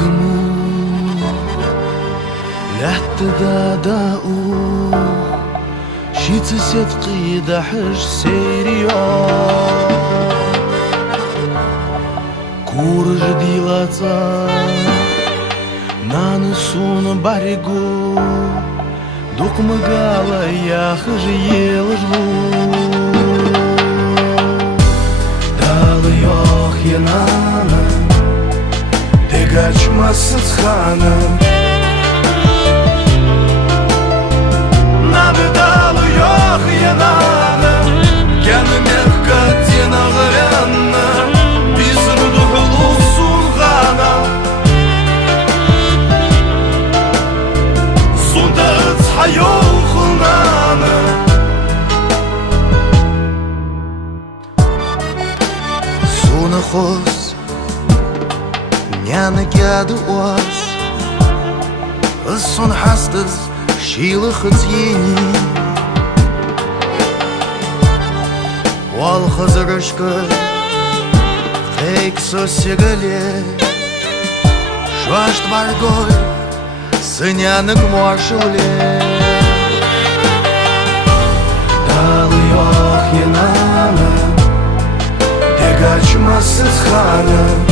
Kımı Lahti da u Şitsi setqi da hış seriyo Kurj dilata Nani sun barigu Dukmagala ya hış yelžlu Dalı yok yanana Kaçmasız hanım Nadı dalı yok yananım Kendime katına gıranım Biz ruduhu sulğanım Sunda ıtha yoğunanım Suna xos Няна гяду уаз Сон хастыз шилы хыцени Вал хазырышкы Хейк сосегале Швашт баргой Сынянык маршыле Далы yok yanana Дек açmasыз ханım